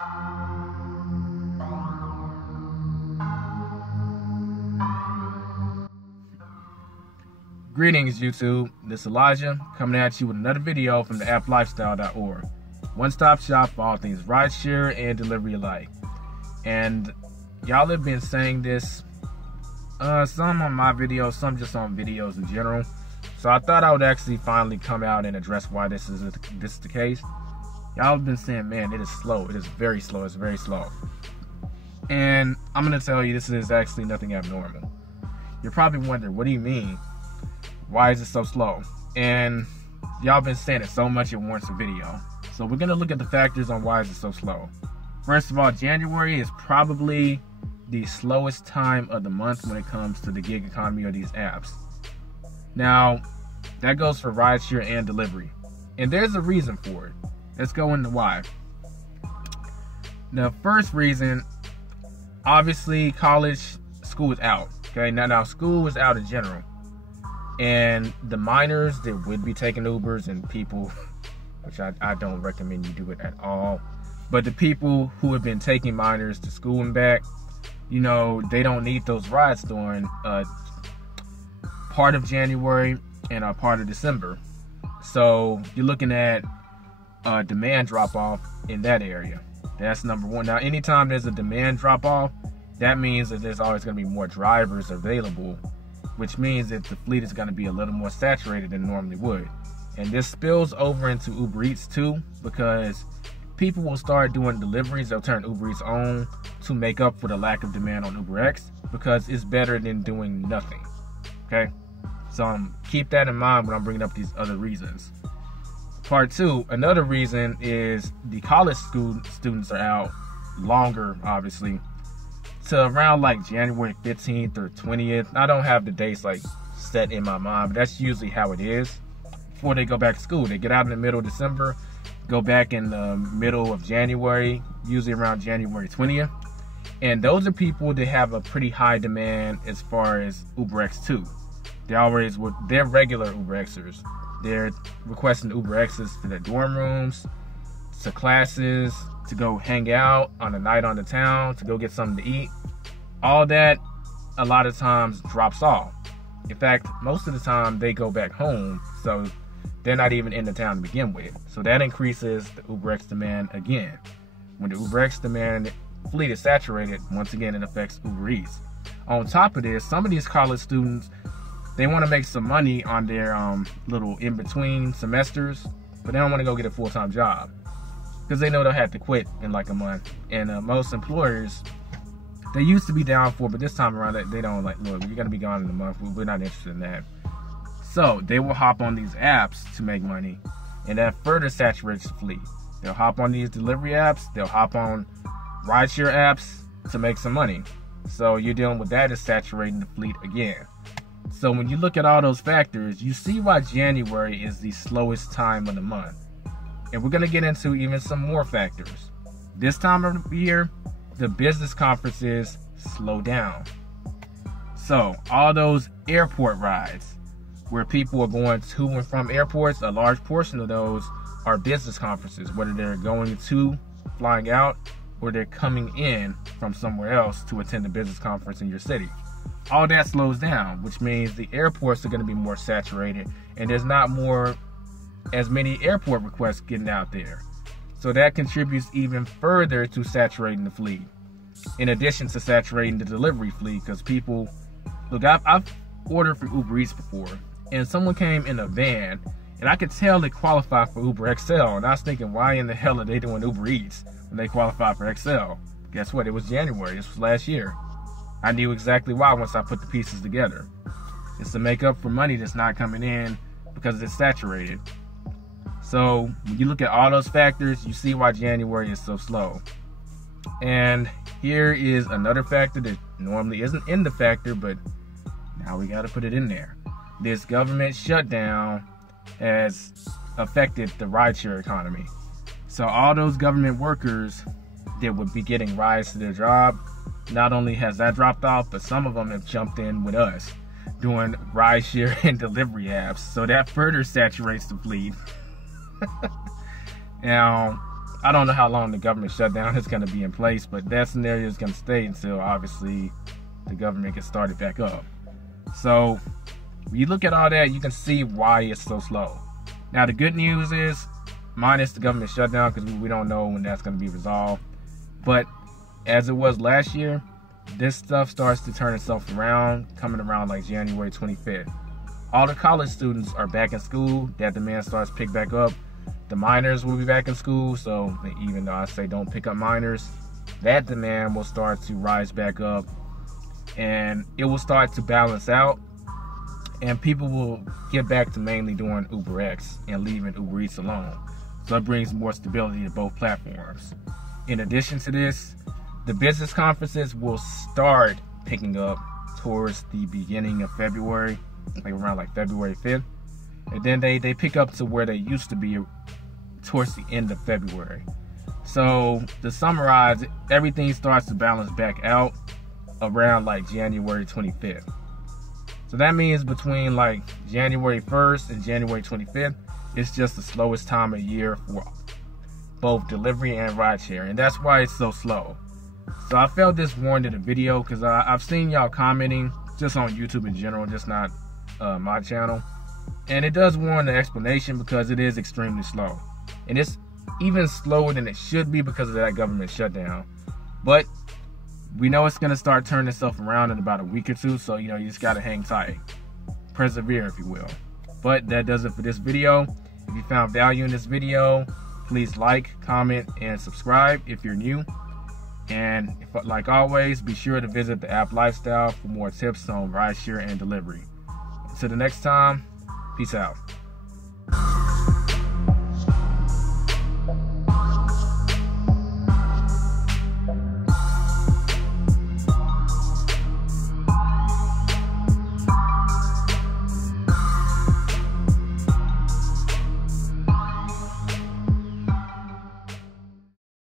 Greetings YouTube, this is Elijah coming at you with another video from the applifestyle.org. One-stop shop for all things rideshare and delivery alike. And y'all have been saying this, some on my videos, some just on videos in general. So I thought I would actually finally come out and address why this is the case. Y'all have been saying, man, it is slow, it is very slow, it's very slow. And I'm gonna tell you, this is actually nothing abnormal. You're probably wondering, what do you mean? Why is it so slow? And y'all been saying it so much it warrants a video. So we're gonna look at the factors on why is it so slow. First of all, January is probably the slowest time of the month when it comes to the gig economy or these apps. Now, that goes for rideshare and delivery. And there's a reason for it. Let's go into why. The first reason, obviously school is out. Okay, now school is out in general. And the minors that would be taking Ubers and people, which I don't recommend you do it at all, but the people who have been taking minors to school and back, you know, they don't need those rides during part of January and a part of December. So you're looking at demand drop off in that area. That's number one. Now, anytime there's a demand drop off, that means that there's always going to be more drivers available, which means that the fleet is going to be a little more saturated than it normally would. And this spills over into Uber Eats too, because people will start doing deliveries. They'll turn Uber Eats on to make up for the lack of demand on UberX, because it's better than doing nothing. Okay, so keep that in mind when I'm bringing up these other reasons. Part two, another reason is the college students are out longer, obviously, to around like January 15th or 20th. I don't have the dates like set in my mind, but that's usually how it is before they go back to school. They get out in the middle of December, go back in the middle of January, usually around January 20th. And those are people that have a pretty high demand as far as UberX too. They're regular UberXers. They're requesting UberXs to their dorm rooms, to classes, to go hang out on a night on the town, to go get something to eat. All that a lot of times drops off. In fact, most of the time they go back home, so they're not even in the town to begin with. So that increases the UberX demand again. When the UberX demand fleet is saturated, once again it affects Uber Eats. On top of this, some of these college students, they want to make some money on their little in-between semesters, but they don't want to go get a full-time job because they know they'll have to quit in like a month. And most employers, they used to be down for, but this time around they don't, like, look, you're gonna be gone in a month, we're not interested in that. So they will hop on these apps to make money, and that further saturates the fleet. They'll hop on these delivery apps, they'll hop on rideshare apps to make some money. So you're dealing with that is saturating the fleet again. So when you look at all those factors, you see why January is the slowest time of the month. And we're gonna get into even some more factors. This time of the year, the business conferences slow down. So all those airport rides where people are going to and from airports, a large portion of those are business conferences, whether they're going to, flying out, or they're coming in from somewhere else to attend a business conference in your city. All that slows down, which means the airports are going to be more saturated, and there's not as many airport requests getting out there. So that contributes even further to saturating the fleet, in addition to saturating the delivery fleet, because people, look, I've ordered for Uber Eats before, and someone came in a van, and I could tell they qualified for Uber XL, and I was thinking, why in the hell are they doing Uber Eats when they qualified for XL? Guess what? It was January. This was last year. I knew exactly why once I put the pieces together. It's to make up for money that's not coming in because it's saturated. So when you look at all those factors, you see why January is so slow. And here is another factor that normally isn't in the factor, but now we got to put it in there. This government shutdown has affected the rideshare economy. So all those government workers that would be getting rides to their job, not only has that dropped off, but some of them have jumped in with us doing rideshare and delivery apps. So that further saturates the fleet. Now, I don't know how long the government shutdown is going to be in place, but that scenario is going to stay until obviously the government gets started back up. So when you look at all that, you can see why it's so slow. Now the good news is, minus the government shutdown, because we don't know when that's going to be resolved, but as it was last year, this stuff starts to turn itself around, coming around like January 25th. All the college students are back in school. That demand starts to pick back up. The minors will be back in school, so even though I say don't pick up minors, that demand will start to rise back up, and it will start to balance out, and people will get back to mainly doing UberX and leaving Uber Eats alone. So it brings more stability to both platforms. In addition to this, the business conferences will start picking up towards the beginning of February, like around like February 5th. And then they pick up to where they used to be towards the end of February. So to summarize, everything starts to balance back out around like January 25th. So that means between like January 1st and January 25th, it's just the slowest time of year for both delivery and rideshare. And that's why it's so slow. So I felt this warranted a video because I've seen y'all commenting just on YouTube in general, just not my channel. And it does warrant an explanation because it is extremely slow. And it's even slower than it should be because of that government shutdown. But we know it's going to start turning itself around in about a week or two. So, you just got to hang tight. Persevere, if you will. But that does it for this video. If you found value in this video, please like, comment, and subscribe if you're new. And like always, be sure to visit the app Lifestyle for more tips on rideshare and delivery. Until the next time, peace out.